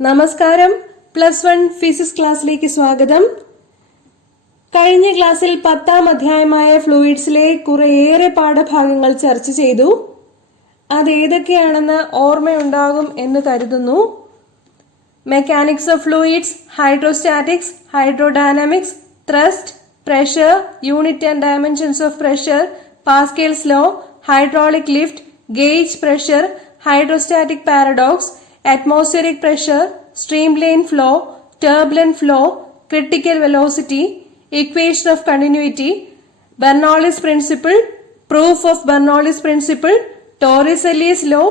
നമസ്കാരം. +1 ഫിസിക്സ് ക്ലാസ്സിലേക്ക് സ്വാഗതം. കഴിഞ്ഞ ക്ലാസ്സിൽ 10ാം അധ്യായമായ ഫ്ലൂയിഡ്സിലെ കുറേയേറെ പാഠഭാഗങ്ങൾ ചർച്ച ചെയ്തു. അതേതൊക്കെയാണെന്ന് ഓർമ്മയുണ്ടാകും എന്ന് കരുതുന്നു. Mechanics of fluids, hydrostatics, hydrodynamics, thrust, pressure, unit and dimensions of pressure, Pascal's law, hydraulic lift, gauge pressure, hydrostatic paradox, atmospheric pressure, streamline flow, turbulent flow, critical velocity, equation of continuity, Bernoulli's principle, proof of Bernoulli's principle, Torricelli's law,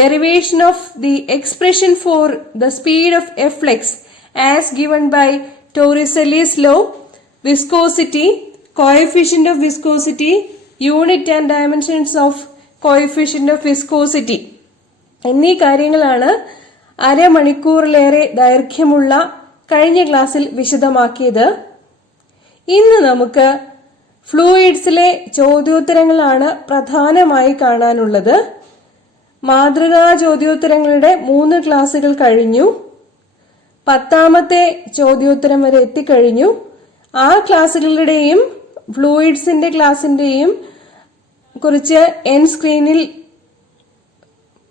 derivation of the expression for the speed of a flux as given by Torricelli's law, viscosity, coefficient of viscosity, unit and dimensions of coefficient of viscosity എന്നീ കാര്യങ്ങളാണ് അരമണിക്കൂറിലേറെ ദൈർഘ്യമുള്ള കഴിഞ്ഞ ക്ലാസ്സിൽ വിശദമാക്കിയത്. ഇന്ന് നമുക്ക് ഫ്ലൂയിഡ്സിലെ ചോദ്യോത്തരങ്ങളാണ് പ്രധാനമായി കാണാനുള്ളത്. മാതൃകാ ചോദ്യോത്തരങ്ങളുടെ 3 ക്ലാസ്സുകൾ കഴിഞ്ഞു. 10ാമത്തെ ചോദ്യോത്തരം വരെ എത്തിക്കഴിഞ്ഞു. ആ ക്ലാസ്സുകളുടെയും ഫ്ലൂയിഡ്സിന്റെ ക്ലാസിന്റെയും കുറിച്ച് എൻ സ്ക്രീനിൽ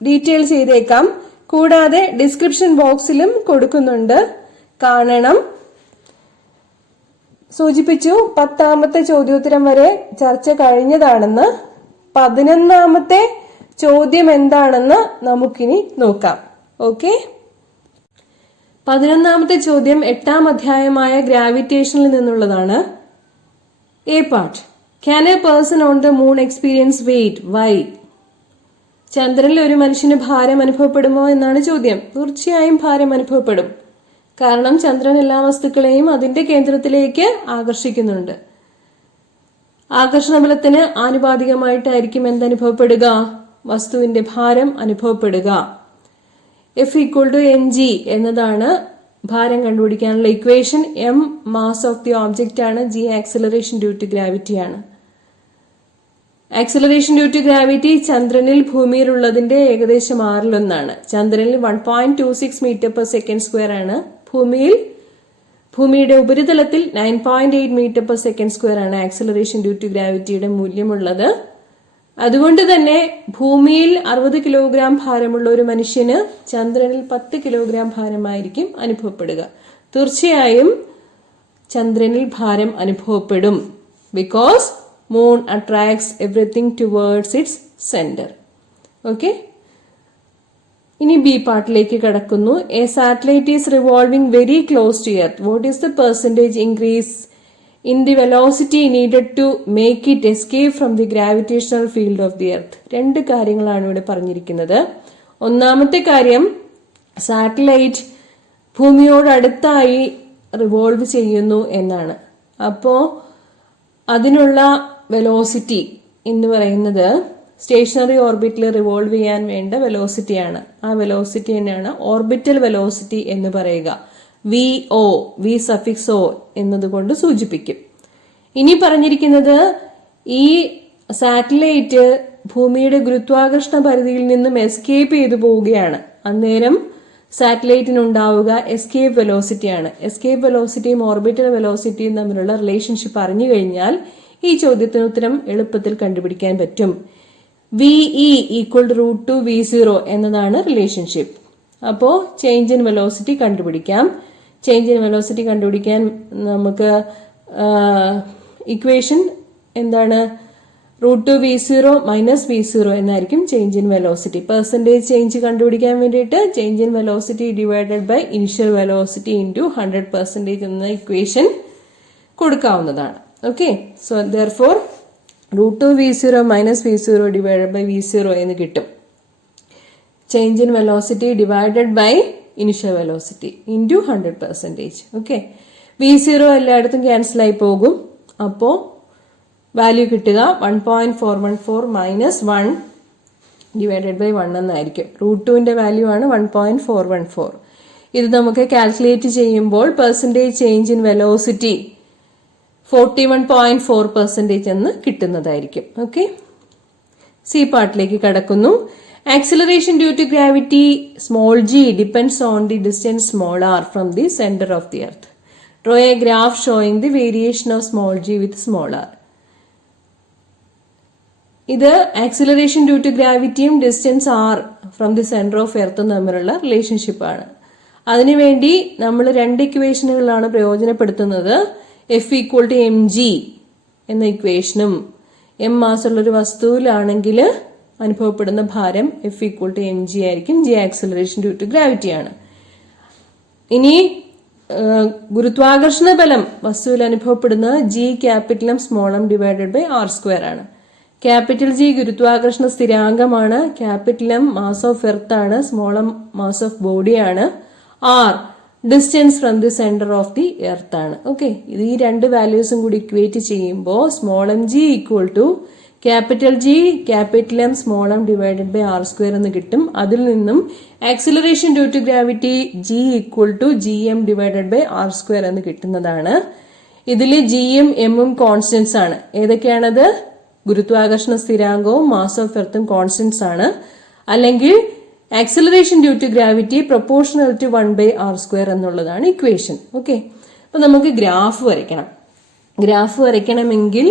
ഡീറ്റെയിൽ ചെയ്തേക്കാം. കൂടാതെ ഡിസ്ക്രിപ്ഷൻ ബോക്സിലും കൊടുക്കുന്നുണ്ട്, കാണണം. സൂചിപ്പിച്ചു 10ാമത്തെ ചോദ്യോത്തരം വരെ ചർച്ച കഴിഞ്ഞതാണെന്ന്. 11ാമത്തെ ചോദ്യം എന്താണെന്ന് നമുക്കിനി നോക്കാം. ഓക്കെ, 11ാമത്തെ ചോദ്യം 8ാം അധ്യായമായ ഗ്രാവിറ്റേഷനിൽ നിന്നുള്ളതാണ്. A part, can a person on the moon experience weight? Why? ചന്ദ്രനിൽ ഒരു മനുഷ്യന് ഭാരം അനുഭവപ്പെടുമോ എന്നാണ് ചോദ്യം. തീർച്ചയായും ഭാരം അനുഭവപ്പെടും. കാരണം ചന്ദ്രൻ എല്ലാ വസ്തുക്കളെയും അതിന്റെ കേന്ദ്രത്തിലേക്ക് ആകർഷിക്കുന്നുണ്ട്. ആകർഷണ ബലത്തിന് ആനുപാതികമായിട്ടായിരിക്കും എന്തനുഭവപ്പെടുക? വസ്തുവിന്റെ ഭാരം അനുഭവപ്പെടുക. F=mg എന്നതാണ് ഭാരം കണ്ടുപിടിക്കാനുള്ള equation. m mass of the object ആണ്, g acceleration due to gravity ആണ്. ആക്സിലറേഷൻ ഡ്യൂ ടു ഗ്രാവിറ്റി ചന്ദ്രനിൽ ഭൂമിയിലുള്ളതിന്റെ ഏകദേശം 1/6. ചന്ദ്രനിൽ 1.26 m/s² ആണ്. ഭൂമിയുടെ ഉപരിതലത്തിൽ 9.8 m/s² ആണ് ആക്സിലറേഷൻ ഡ്യൂ ടു ഗ്രാവിറ്റിയുടെ മൂല്യമുള്ളത്. അതുകൊണ്ട് തന്നെ ഭൂമിയിൽ 60 കിലോഗ്രാം ഭാരമുള്ള ഒരു മനുഷ്യന് ചന്ദ്രനിൽ 10 കിലോഗ്രാം ഭാരമായിരിക്കും അനുഭവപ്പെടുക. തീർച്ചയായും ചന്ദ്രനിൽ ഭാരം അനുഭവപ്പെടും. Because moon attracts everything towards its center. Okay, ഇനി ബി പാർട്ടിലേക്ക് കടക്കുന്നു. A satellite is revolving very close to earth. What is the percentage increase in the velocity needed to make it escape from the gravitational field of the earth? 2 കാര്യങ്ങളാണ് ഇവിടെ പറഞ്ഞിരിക്കുന്നത്. ഒന്നാമത്തെ കാര്യം, satellite ഭൂമിയോട് അടുത്തായി റിവോൾവ് ചെയ്യുന്നു എന്നാണ്. അപ്പോ അതിനുള്ള വെലോസിറ്റി എന്ന് പറയുന്നത് സ്റ്റേഷനറി ഓർബിറ്റിൽ റിവോൾവ് ചെയ്യാൻ വേണ്ട വെലോസിറ്റിയാണ്. ആ വെലോസിറ്റി തന്നെയാണ് ഓർബിറ്റൽ വെലോസിറ്റി എന്ന് പറയുക. VO, V സഫിക്സ് O എന്നതുകൊണ്ട് സൂചിപ്പിക്കും. ഇനി പറഞ്ഞിരിക്കുന്നത്, ഈ സാറ്റലൈറ്റ് ഭൂമിയുടെ ഗുരുത്വാകർഷണ പരിധിയിൽ നിന്നും എസ്കേപ്പ് ചെയ്തു പോവുകയാണ്. അന്നേരം സാറ്റലൈറ്റിനുണ്ടാവുക എസ്കേപ്പ് വെലോസിറ്റിയാണ്. എസ്കേപ്പ് വെലോസിറ്റിയും ഓർബിറ്റൽ വെലോസിറ്റിയും തമ്മിലുള്ള റിലേഷൻഷിപ്പ് അറിഞ്ഞു കഴിഞ്ഞാൽ ഈ ചോദ്യത്തിന് ഉത്തരം എളുപ്പത്തിൽ കണ്ടുപിടിക്കാൻ പറ്റും. VE = √2V0 എന്നതാണ് റിലേഷൻഷിപ്പ്. അപ്പോ ചേഞ്ച് ഇൻ വെലോസിറ്റി കണ്ടുപിടിക്കാം. ചേഞ്ച് ഇൻ വെലോസിറ്റി കണ്ടുപിടിക്കാൻ നമുക്ക് ഇക്വേഷൻ എന്താണ്? √2V0 - V0 എന്നായിരിക്കും change in velocity. Percentage change കണ്ടുപിടിക്കാൻ വേണ്ടിയിട്ട് change in velocity divided by initial velocity into 100% എന്ന ഇക്വേഷൻ കൊടുക്കാവുന്നതാണ്. Okay, so therefore √2V0 - V0 divided by V0 എന്ന് കിട്ടും. Change in velocity divided by initial velocity into 100%. Okay, V0 എല്ലായിടത്തും cancel ആയി പോകും. അപ്പോ വാല്യൂ കിട്ടുക 1.414 - 1 ഡിവൈഡഡ് ബൈ 1 എന്നായിരിക്കും. √2ന്റെ വാല്യൂ ആണ് 1.414. ഇത് നമുക്ക് കാൽക്കുലേറ്റ് ചെയ്യുമ്പോൾ പെർസെന്റേജ് ചേഞ്ച് ഇൻ വെലോസിറ്റി 41.4% എന്ന് കിട്ടുന്നതായിരിക്കും. ഓക്കെ, സി പാർട്ടിലേക്ക് കടക്കുന്നു. Acceleration due to gravity small g depends on the distance small r from the center of the earth. Draw a graph showing the variation of small g with small r. ഇത് acceleration due to ഗ്രാവിറ്റിയും distance R from the centre of എർത്തും തമ്മിലുള്ള റിലേഷൻഷിപ്പാണ്. അതിനുവേണ്ടി നമ്മൾ രണ്ട് ഇക്വേഷനുകളാണ് പ്രയോജനപ്പെടുത്തുന്നത്. F equal to M G എന്ന ഇക്വേഷനും എം മാസുള്ളൊരു വസ്തുവിലാണെങ്കിൽ അനുഭവപ്പെടുന്ന ഭാരം F equal to M G ആയിരിക്കും. G acceleration due to gravity ആണ്. ഇനി ഗുരുത്വാകർഷണ ബലം വസ്തുവിൽ അനുഭവപ്പെടുന്ന G capital M small M divided by R square ആണ്. ക്യാപിറ്റൽ ജി ഗുരുത്വാകർഷണ സ്ഥിരാങ്കമാണ്. Capital M mass of earth ആണ്. സ്മോൾ എം മാസ് ഓഫ് ബോഡിയാണ്. R distance from the centre of the earth ആണ്. ഓക്കെ, ഇത് ഈ രണ്ട് വാല്യൂസും കൂടി ഇക്വേറ്റ് ചെയ്യുമ്പോൾ small M G equal to capital G capital M small M divided by R square എന്ന് കിട്ടും. അതിൽ നിന്നും acceleration due to gravity G equal to G M divided by R square എന്ന് കിട്ടുന്നതാണ്. ഇതിൽ ജിയും എമ്മും കോൺസ്റ്റന്റ്സ് ആണ്. ഏതൊക്കെയാണത്? ഗുരുത്വാകർഷണ സ്ഥിരാങ്കവും മാസ് ഓഫ് എർത്തും കോൺസ്റ്റന്റ്സ് ആണ്. അല്ലെങ്കിൽ acceleration due to gravity proportional to 1/r square എന്നുള്ളതാണ് ഇക്വേഷൻ. ഓക്കെ, അപ്പൊ നമുക്ക് ഗ്രാഫ് വരയ്ക്കണം. ഗ്രാഫ് വരയ്ക്കണമെങ്കിൽ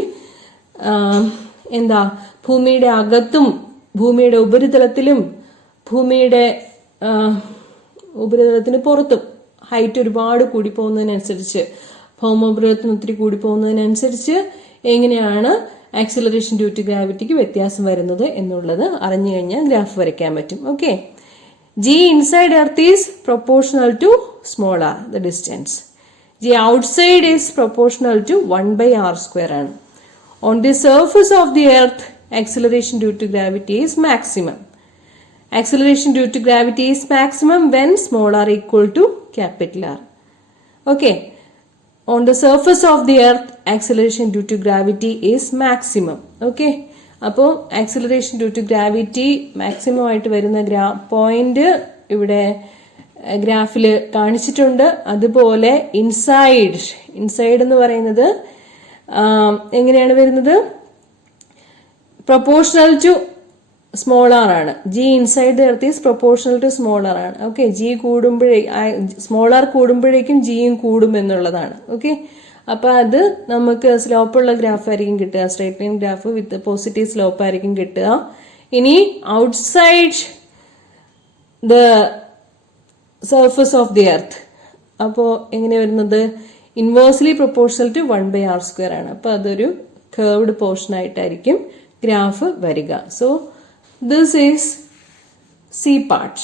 എന്താ, ഭൂമിയുടെ അകത്തും ഭൂമിയുടെ ഉപരിതലത്തിലും ഭൂമിയുടെ ഉപരിതലത്തിന് പുറത്തും ഹൈറ്റ് ഒരുപാട് കൂടി പോകുന്നതിനനുസരിച്ച്, ഭൗമോപരിതലത്തിന് ഒത്തിരി കൂടി പോകുന്നതിനനുസരിച്ച് എങ്ങനെയാണ് ആക്സിലറേഷൻ ഡ്യൂ ടു ഗ്രാവിറ്റിക്ക് വ്യത്യാസം വരുന്നത് എന്നുള്ളത് അറിഞ്ഞു കഴിഞ്ഞാൽ ഗ്രാഫ് വരയ്ക്കാൻ പറ്റും. Okay, G inside earth is proportional to small R the distance. G outside is proportional to 1/r square ആണ്. On the surface of the earth acceleration due to gravity is maximum. Acceleration due to gravity is maximum when small r equal to capital R. Okay. On the surface of the earth, acceleration due to gravity is maximum. Okay. അപ്പോൾ acceleration due to gravity maximum ആയിട്ട് വരുന്ന point ഇവിടെ ഗ്രാഫിൽ കാണിച്ചിട്ടുണ്ട്. അതുപോലെ inside എന്ന് പറയുന്നത് എങ്ങനെയാണ് വരുന്നത്? പ്രൊപ്പോർഷണൽ ടു സ്മോൾ ആർ ആണ്. G inside the earth is proportional to small r ആണ്. ഓക്കെ, ജി സ്മോൾ ആർ കൂടുമ്പോഴേക്കും ജിയും കൂടും എന്നുള്ളതാണ്. ഓക്കെ, അപ്പൊ അത് നമുക്ക് സ്ലോപ്പുള്ള ഗ്രാഫ് ആയിരിക്കും കിട്ടുക. സ്ട്രേറ്റ് ലൈൻ ഗ്രാഫ് വിത്ത് പോസിറ്റീവ് സ്ലോപ്പ് ആയിരിക്കും കിട്ടുക. ഇനി outside the surface of the earth അപ്പോൾ എങ്ങനെ വരുന്നത്? Inversely proportional to 1/r square ആണ്. അപ്പൊ അതൊരു കർവ്ഡ് പോർഷൻ ആയിട്ടായിരിക്കും ഗ്രാഫ് വരിക. So this is C part.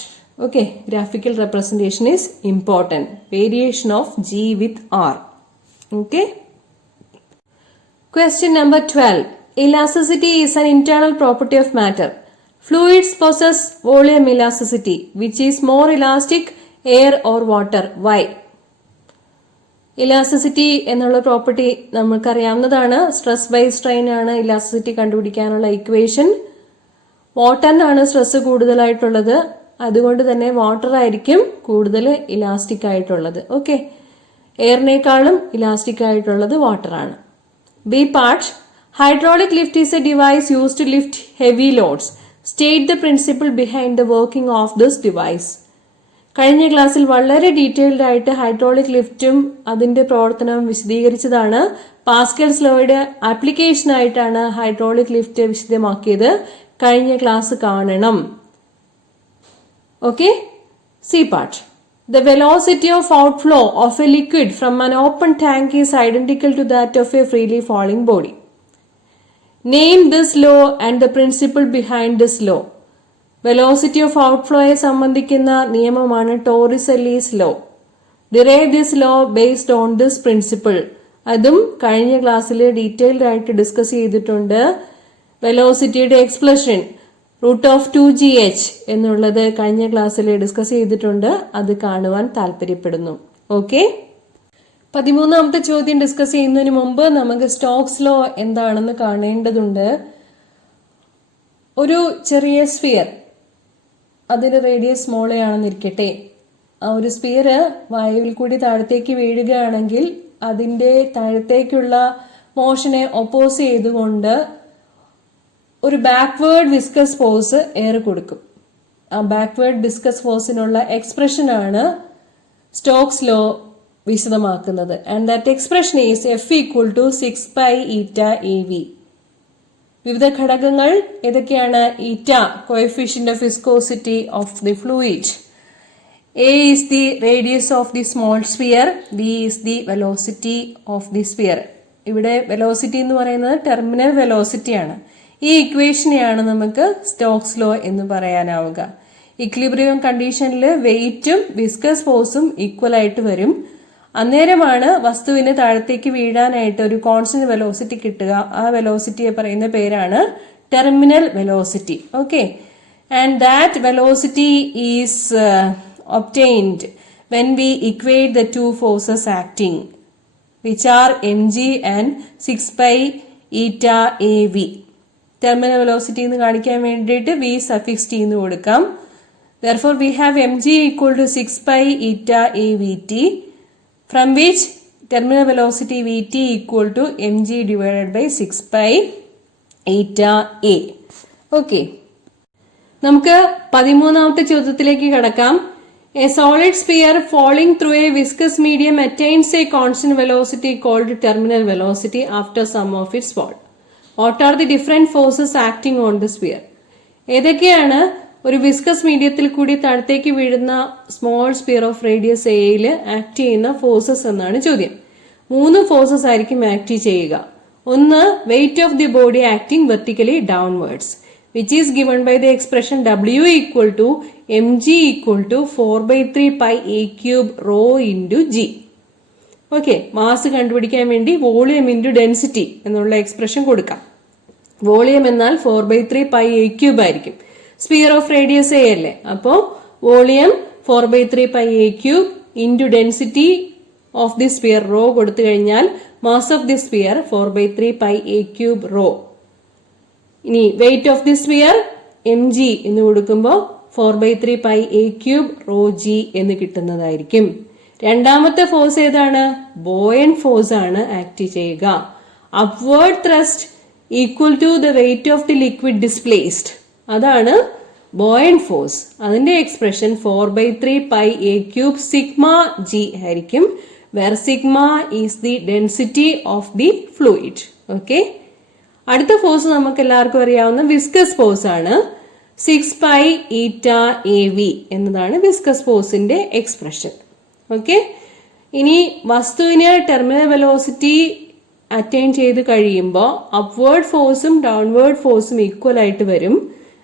Okay, graphical representation is important. Variation of G with R. Okay. Question number 12. Elasticity is an internal property of matter. Fluids possess volume elasticity. Which is more elastic, air or water? Why? Elasticity എന്നുള്ള property നമുക്കറിയാവുന്നതാണ്. Stress by strain ആണ് elasticity കണ്ടുപിടിക്കാനുള്ള equation. വാട്ടറിനാണ് stress കൂടുതലായിട്ടുള്ളത്, അതുകൊണ്ട് തന്നെ water ആയിരിക്കും കൂടുതൽ ഇലാസ്റ്റിക് ആയിട്ടുള്ളത്. ഓക്കെ, എയറിനേക്കാളും ഇലാസ്റ്റിക് ആയിട്ടുള്ളത് വാട്ടർ ആണ്. B part. Hydraulic lift is a device use to lift heavy loads. State the principle behind the working of this device. കഴിഞ്ഞ ക്ലാസ്സിൽ വളരെ ഡീറ്റെയിൽഡ് ആയിട്ട് ഹൈഡ്രോളിക് ലിഫ്റ്റും അതിന്റെ പ്രവർത്തനവും വിശദീകരിച്ചതാണ്. പാസ്കൽസ് ലോയുടെ ആപ്ലിക്കേഷൻ ആയിട്ടാണ് ഹൈഡ്രോളിക് ലിഫ്റ്റ് വിശദമാക്കിയത്. കഴിഞ്ഞ ക്ലാസ് കാണണം. Okay, C part. The velocity of outflow of a liquid from an open tank is identical to that of a freely falling body. Name this law and the principle behind this law. Velocity of outflow സംബന്ധിക്കുന്ന നിയമമാണ് Torricelli's law. Derive this law based on this principle. അതും കഴിഞ്ഞ ക്ലാസ്സിൽ detailed ആയിട്ട് discuss ചെയ്തിട്ടുണ്ട്. വെലോസിറ്റിയുടെ expression √2gh എന്നുള്ളത് കഴിഞ്ഞ ക്ലാസ്സിൽ ഡിസ്കസ് ചെയ്തിട്ടുണ്ട്. അത് കാണുവാൻ താല്പര്യപ്പെടുന്നു. ഓക്കെ, 13ാമത്തെ ചോദ്യം ഡിസ്കസ് ചെയ്യുന്നതിന് മുമ്പ് നമുക്ക് സ്റ്റോക്സ് ലോ എന്താണെന്ന് കാണേണ്ടതുണ്ട്. ഒരു ചെറിയ സ്ഫിയർ, അതിന്റെ റേഡിയസ് സ്മോളാണെന്നിരിക്കട്ടെ. ആ ഒരു സ്ഫിയർ വായുവിൽ കൂടി താഴത്തേക്ക് വീഴുകയാണെങ്കിൽ അതിന്റെ താഴത്തേക്കുള്ള മോഷനെ ഒപ്പോസ് ചെയ്തുകൊണ്ട് ഒരു ബാക്ക്വേർഡ് വിസ്കസ് ഫോഴ്സ് എയർ കൊടുക്കും. ബാക്ക്വേർഡ് വിസ്കസ് ഫോഴ്സിനുള്ള എക്സ്പ്രഷൻ ആണ് സ്റ്റോക്സ് ലോ വിശദമാക്കുന്നത്. And that expression is F equal to 6 pi eta AV. വിവിധ ഘടകങ്ങൾ ഏതൊക്കെയാണ്? ഈറ്റ, coefficient of viscosity of the fluid. A is the radius of the small sphere, V is the velocity of the sphere. ഇവിടെ velocity എന്ന് പറയുന്നത് terminal velocity ആണ്. ഈ ഇക്വേഷനെയാണ് നമുക്ക് സ്റ്റോക്സ് ലോ എന്ന് പറയാനാവുക. ഇക്വിലിബ്രിയം കണ്ടീഷനിൽ വെയിറ്റും വിസ്കസ് ഫോഴ്സും ഈക്വൽ ആയിട്ട് വരും. അന്നേരമാണ് വസ്തുവിന് താഴത്തേക്ക് വീഴാനായിട്ട് ഒരു കോൺസ്റ്റന്റ് വെലോസിറ്റി കിട്ടുക. ആ വെലോസിറ്റിയെ പറയുന്ന പേരാണ് terminal velocity. Okay, and that velocity is obtained when we equate the two forces acting, which are mg and 6 pi eta AV. Terminal velocity എന്ന് കാണിക്കാൻ വേണ്ടിയിട്ട് v suffix t എന്ന് കൊടുക്കാം. Therefore we have mg equal to 6 pi eta AVT, from which terminal velocity vt equal to mg divided by 6 pi eta A. Okay, നമുക്ക് 13ാമത്തെ ചോദ്യത്തിലേക്ക് കടക്കാം. A solid sphere falling through a viscous medium attains a constant velocity called terminal velocity after some of its fall. What are the different forces acting on the sphere? ഏതൊക്കെയാണ് ഒരു viscous മീഡിയത്തിൽ കൂടി താഴത്തേക്ക് വീഴുന്ന small sphere of radius എയിൽ act ചെയ്യുന്ന forces എന്നാണ് ചോദ്യം. 3 ഫോഴ്സസ് ആയിരിക്കും ആക്ട് ചെയ്യുക. ഒന്ന്, wait of the body acting vertically downwards, which is given by the expression W equal to mg equal to 4/3 pi a cube rho into g. Okay, mass കണ്ടുപിടിക്കാൻ വേണ്ടി volume into density എന്നുള്ള expression കൊടുക്കാം. Volume എന്നാൽ 4/3 pi a cube ആയിരിക്കും. Sphere of radius A അല്ലേ, അപ്പോൾ volume 4/3 pi a cube into density of the sphere rho കൊടുത്തു കഴിഞ്ഞാൽ mass of the sphere 4/3 pi a cube rho. ഇനി weight of the sphere mg എന്ന് കൊടുക്കുമ്പോൾ 4/3 pi a cube rho g എന്ന് കിട്ടുന്നതായിരിക്കും. രണ്ടാമത്തെ ഫോഴ്സ് ഏതാണ്? ബോയൻ ഫോഴ്സ് ആണ് ആക്ട് ചെയ്യുക. Upward thrust equal to the weight of the liquid displaced, അതാണ് ബോയൻ ഫോഴ്സ്. അതിന്റെ expression 4/3 pi a cube sigma g ആയിരിക്കും, where sigma is the density of the fluid. Okay, അടുത്ത force നമുക്ക് എല്ലാവർക്കും അറിയാവുന്ന viscous force ആണ്. 6 pi eta AV എന്നതാണ് viscous ഫോഴ്സിന്റെ എക്സ്പ്രഷൻ. ഓക്കെ, ഇനി വസ്തുവിന് ടെർമിനൽ വെലോസിറ്റി അറ്റൈൻ ചെയ്ത് കഴിയുമ്പോൾ അപ്വേർഡ് ഫോഴ്സും ഡൗൺവേർഡ് ഫോഴ്സും ഈക്വൽ ആയിട്ട് വരും.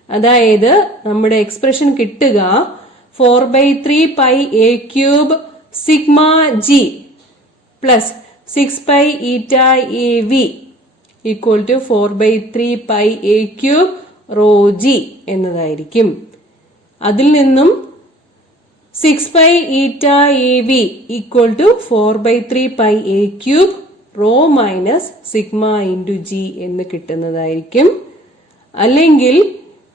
അതായത് നമ്മുടെ എക്സ്പ്രഷൻ കിട്ടുക 4/3 pi a cube sigma g plus 6 pi eta AV equal to 4/3 pi a cube rho g എന്നതായിരിക്കും. അതിൽ നിന്നും 6 pi eta AV equal to 4/3 pi a cube rho minus sigma into g എന്ന് കിട്ടുന്നതായിരിക്കും. അല്ലെങ്കിൽ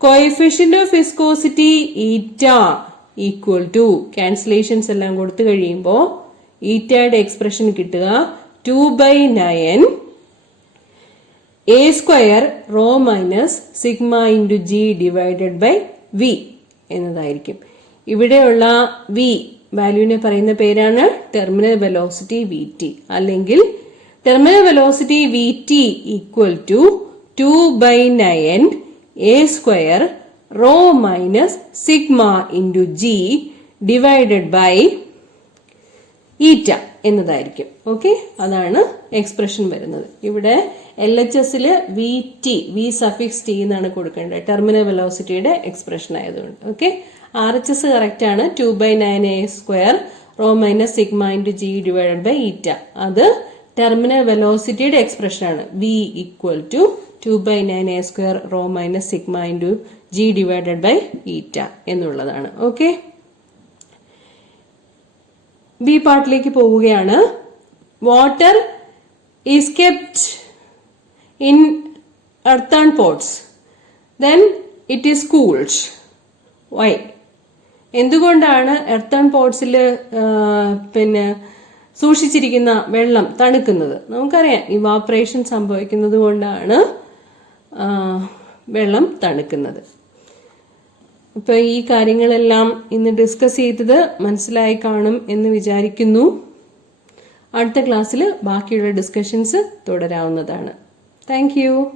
coefficient of viscosity eta equal to cancellations എല്ലാം കൊടുത്തു കഴിയുമ്പോൾ ഈറ്റയുടെ expression കിട്ടുക 2/9 a square rho minus sigma into g divided by v എന്നതായിരിക്കും. ഇവിടെയുള്ള v വാല്യൂവിനെ പറയുന്ന പേരാണ് ടെർമിനൽ വെലോസിറ്റി vt, അല്ലെങ്കിൽ terminal velocity vt equal to 2/9 a square rho minus sigma into g divided by ഈറ്റ എന്നതായിരിക്കും. ഓക്കെ, അതാണ് എക്സ്പ്രഷൻ വരുന്നത്. ഇവിടെ LHSല് വി സഫിക്സ് ടി എന്നാണ് കൊടുക്കേണ്ടത്, ടെർമിനൽ വെലോസിറ്റിയുടെ എക്സ്പ്രഷൻ ആയതുകൊണ്ട്. ഓക്കെ, RHS കറക്റ്റ് ആണ്. 2/9 a square rho minus sigma into g divided by eta, അത് ടെർമിനൽ വെലോസിറ്റിയുടെ എക്സ്പ്രഷൻ ആണ്. v equal to 2/9 a square rho minus sigma into g divided by ഈറ്റ എന്നുള്ളതാണ്. ഓക്കെ, ബി പാർട്ടിലേക്ക് പോവുകയാണ്. Water is kept in earthen pots, then it is cooled. Why? എന്തുകൊണ്ടാണ് earthen പോട്ട്സിൽ സൂക്ഷിച്ചിരിക്കുന്ന വെള്ളം തണുക്കുന്നത്? നമുക്കറിയാം, ഇവാപറേഷൻ സംഭവിക്കുന്നത് കൊണ്ടാണ് വെള്ളം തണുക്കുന്നത്. അപ്പൊ ഈ കാര്യങ്ങളെല്ലാം ഇന്ന് ഡിസ്കസ് ചെയ്തത് മനസ്സിലായി കാണും എന്ന് വിചാരിക്കുന്നു. അടുത്ത ക്ലാസ്സിൽ ബാക്കിയുള്ള ഡിസ്കഷൻസ് തുടരാവുന്നതാണ്. Thank you.